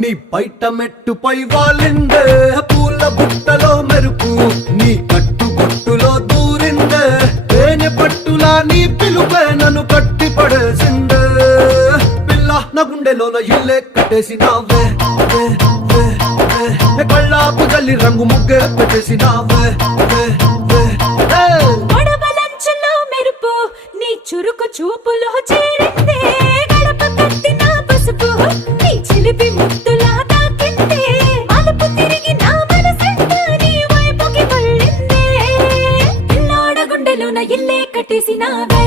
నీ బయట మెట్టుపై వాలిందే పూల బుట్టలో మెరుపు నీ కట్టు బొట్టులో దూరిందే తేనె పట్టులా నీ పిలుపే నన్ను కట్టి పడేసిందే పిల్ల నా గుండెలోన ఇల్లే కట్టేసినావే కళ్ళాపు గల్లి రంగు ముగ్గే పెట్టేసినావే చురుకు చూపులో చేరిందే గడప కట్టిన పసుపు నీ చిలిపి ముద్దులా తాకిందే అలుపు తిరిగి నా మనసంతా నీ వైపుకి మళ్ళిందే పిల్లోడ గుండెలోన ఇల్లే కట్టేసినావే